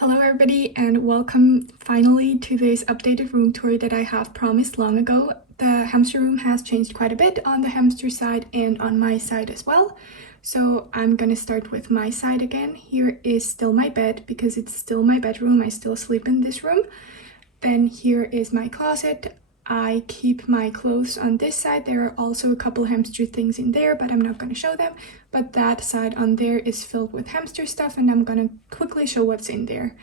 Hello everybody and welcome finally to this updated room tour that I have promised long ago. The hamster room has changed quite a bit on the hamster side and on my side as well. So I'm gonna start with my side again. Here is still my bed because it's still my bedroom. I still sleep in this room. Then here is my closet. I keep my clothes on this side. There are also a couple hamster things in there, but I'm not going to show them. But that side on there is filled with hamster stuff, and I'm going to quickly show what's in there.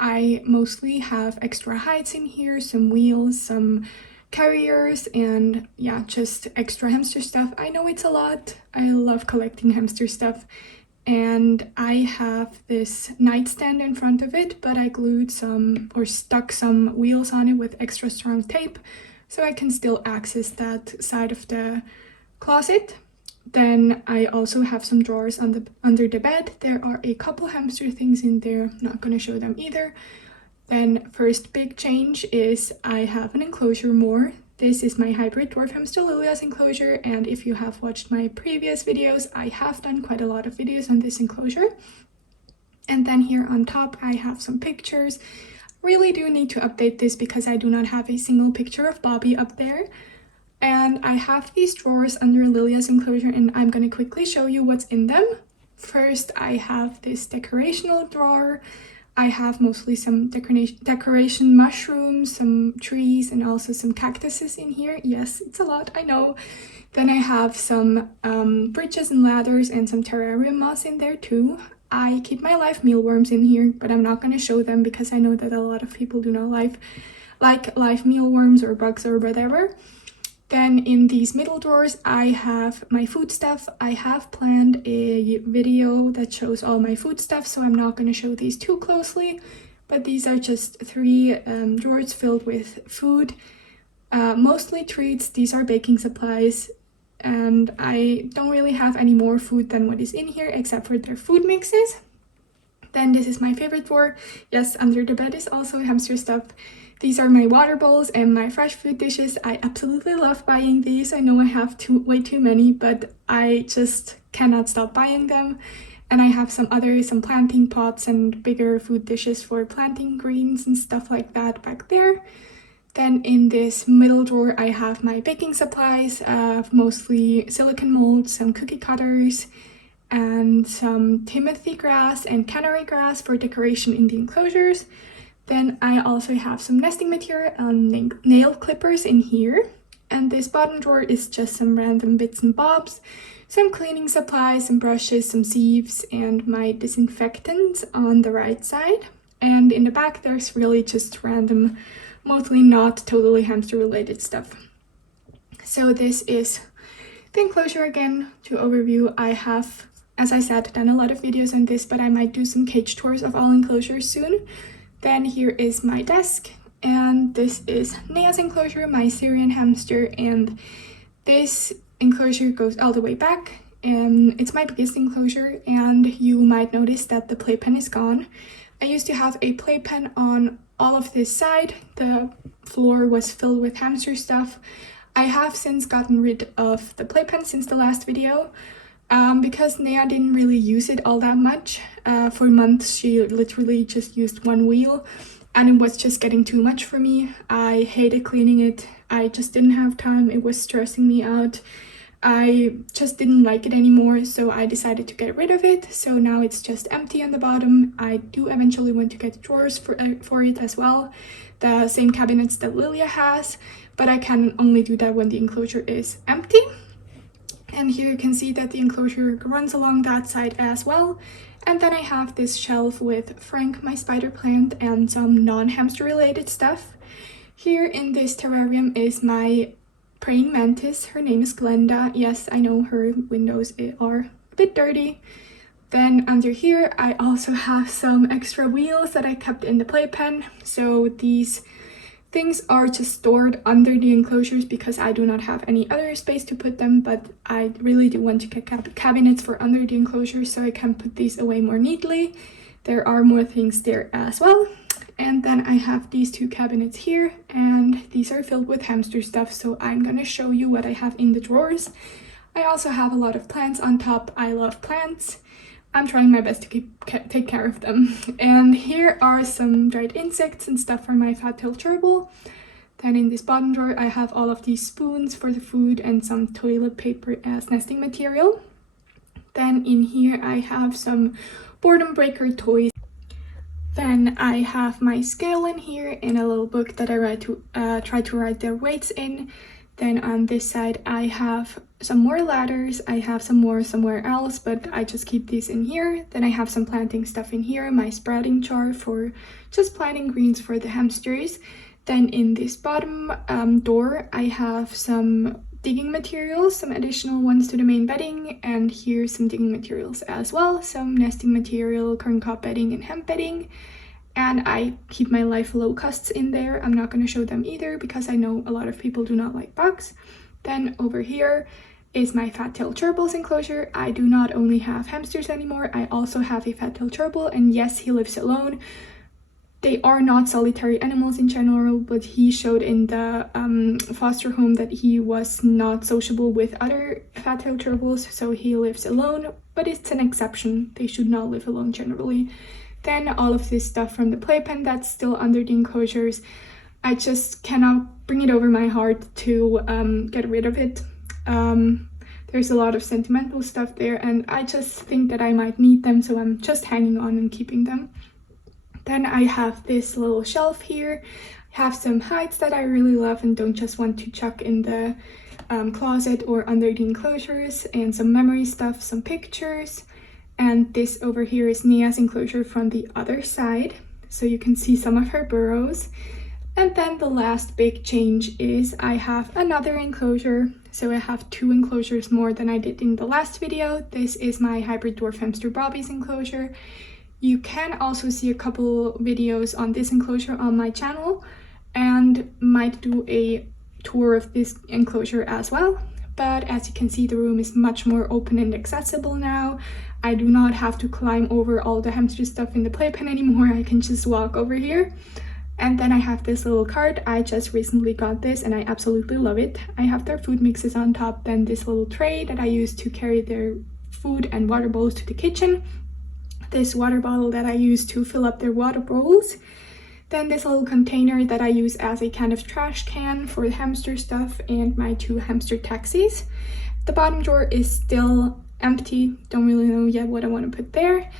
I mostly have extra hides in here, some wheels, some carriers, and yeah, just extra hamster stuff. I know it's a lot. I love collecting hamster stuff. And I have this nightstand in front of it, but I glued some or stuck some wheels on it with extra strong tape so I can still access that side of the closet. Then I also have some drawers under the bed. There are a couple hamster things in there, not going to show them either. Then first big change is I have an enclosure more. This is my hybrid dwarf hamster Lilia's enclosure, and if you have watched my previous videos, I have done quite a lot of videos on this enclosure. And then here on top I have some pictures. Really do need to update this because I do not have a single picture of Bobby up there. And I have these drawers under Lilia's enclosure, and I'm going to quickly show you what's in them. First, I have this decorational drawer. I have mostly some decoration mushrooms, some trees, and also some cactuses in here. Yes, it's a lot, I know. Then I have some bridges and ladders and some terrarium moss in there too. I keep my live mealworms in here, but I'm not going to show them because I know that a lot of people do not like live mealworms or bugs or whatever. Then in these middle drawers, I have my food stuff. I have planned a video that shows all my food stuff, so I'm not going to show these too closely. But these are just three drawers filled with food, mostly treats. These are baking supplies, and I don't really have any more food than what is in here, except for their food mixes. Then this is my favorite drawer. Yes, under the bed is also hamster stuff. These are my water bowls and my fresh food dishes. I absolutely love buying these. I know I have way too many, but I just cannot stop buying them. And I have some planting pots and bigger food dishes for planting greens and stuff like that back there. Then in this middle drawer, I have my baking supplies, mostly silicone molds, some cookie cutters, and some Timothy grass and canary grass for decoration in the enclosures. Then I also have some nesting material and nail clippers in here. And this bottom drawer is just some random bits and bobs, some cleaning supplies, some brushes, some sieves, and my disinfectants on the right side. And in the back, there's really just random, mostly not totally hamster related stuff. So this is the enclosure again. To overview, I have, as I said, done a lot of videos on this, but I might do some cage tours of all enclosures soon. Then here is my desk, and this is Nea's enclosure, my Syrian hamster, and this enclosure goes all the way back. It's my biggest enclosure, and you might notice that the playpen is gone. I used to have a playpen on all of this side. The floor was filled with hamster stuff. I have since gotten rid of the playpen since the last video. Because Nea didn't really use it all that much. For months she literally just used one wheel, and it was just getting too much for me. I hated cleaning it. I just didn't have time. It was stressing me out. I just didn't like it anymore, so I decided to get rid of it. So now it's just empty on the bottom. I do eventually want to get drawers for it as well, the same cabinets that Lilia has, but I can only do that when the enclosure is empty. And here you can see that the enclosure runs along that side as well. And then I have this shelf with Frank, my spider plant, and some non-hamster related stuff. Here in this terrarium is my praying mantis. Her name is Glenda. Yes, I know her windows are a bit dirty. Then under here, I also have some extra wheels that I kept in the playpen. So these things are just stored under the enclosures because I do not have any other space to put them, but I really do want to get cabinets for under the enclosure so I can put these away more neatly. There are more things there as well. And then I have these two cabinets here, and these are filled with hamster stuff, so I'm gonna show you what I have in the drawers. I also have a lot of plants on top. I love plants. I'm trying my best to take care of them. And here are some dried insects and stuff for my fat-tailed gerbil. Then in this bottom drawer I have all of these spoons for the food and some toilet paper as nesting material. Then in here I have some boredom breaker toys. Then I have my scale in here and a little book that I try to write their weights in. Then on this side I have some more ladders. I have some more somewhere else, but I just keep these in here. Then I have some planting stuff in here, my sprouting jar for just planting greens for the hamsters. Then in this bottom door I have some digging materials, some additional ones to the main bedding, and here's some digging materials as well, some nesting material, corncob bedding and hemp bedding. And I keep my live locusts in there. I'm not going to show them either because I know a lot of people do not like bugs. Then over here is my fat-tailed gerbil's enclosure. I do not only have hamsters anymore, I also have a fat-tailed gerbil, and yes, he lives alone. They are not solitary animals in general, but he showed in the foster home that he was not sociable with other fat-tailed gerbils, so he lives alone, but it's an exception. They should not live alone generally. Then all of this stuff from the playpen that's still under the enclosures. I just cannot bring it over my heart to get rid of it. There's a lot of sentimental stuff there, and I just think that I might need them, so I'm just hanging on and keeping them. Then I have this little shelf here. I have some hides that I really love and don't just want to chuck in the closet or under the enclosures, and some memory stuff, some pictures. And this over here is Nia's enclosure from the other side, so you can see some of her burrows. And then the last big change is I have another enclosure. So I have 2 enclosures more than I did in the last video. This is my hybrid dwarf hamster Bobby's enclosure. You can also see a couple videos on this enclosure on my channel and might do a tour of this enclosure as well. But as you can see, the room is much more open and accessible now. I do not have to climb over all the hamster stuff in the playpen anymore. I can just walk over here. And then I have this little cart. I just recently got this and I absolutely love it. I have their food mixes on top, then this little tray that I use to carry their food and water bowls to the kitchen. This water bottle that I use to fill up their water bowls. Then this little container that I use as a kind of trash can for the hamster stuff, and my 2 hamster taxis. The bottom drawer is still empty. Don't really know yet what I want to put there.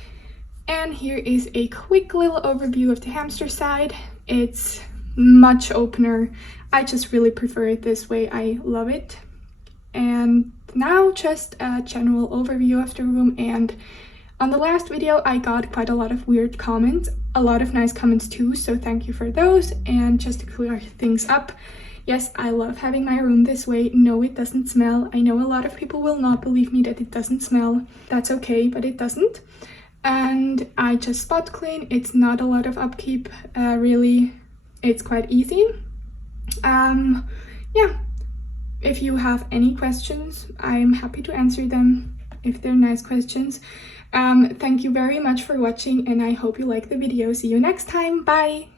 And here is a quick little overview of the hamster side. It's much opener. I just really prefer it this way. I love it. And now just a general overview of the room. And on the last video I got quite a lot of weird comments, a lot of nice comments too, so thank you for those. And just to clear things up, yes, I love having my room this way. No, it doesn't smell. I know a lot of people will not believe me that it doesn't smell. That's okay, but it doesn't. And I just spot clean. It's not a lot of upkeep, really. It's quite easy. Yeah, if you have any questions, I'm happy to answer them if they're nice questions. Thank you very much for watching, and I hope you like the video. See you next time. Bye!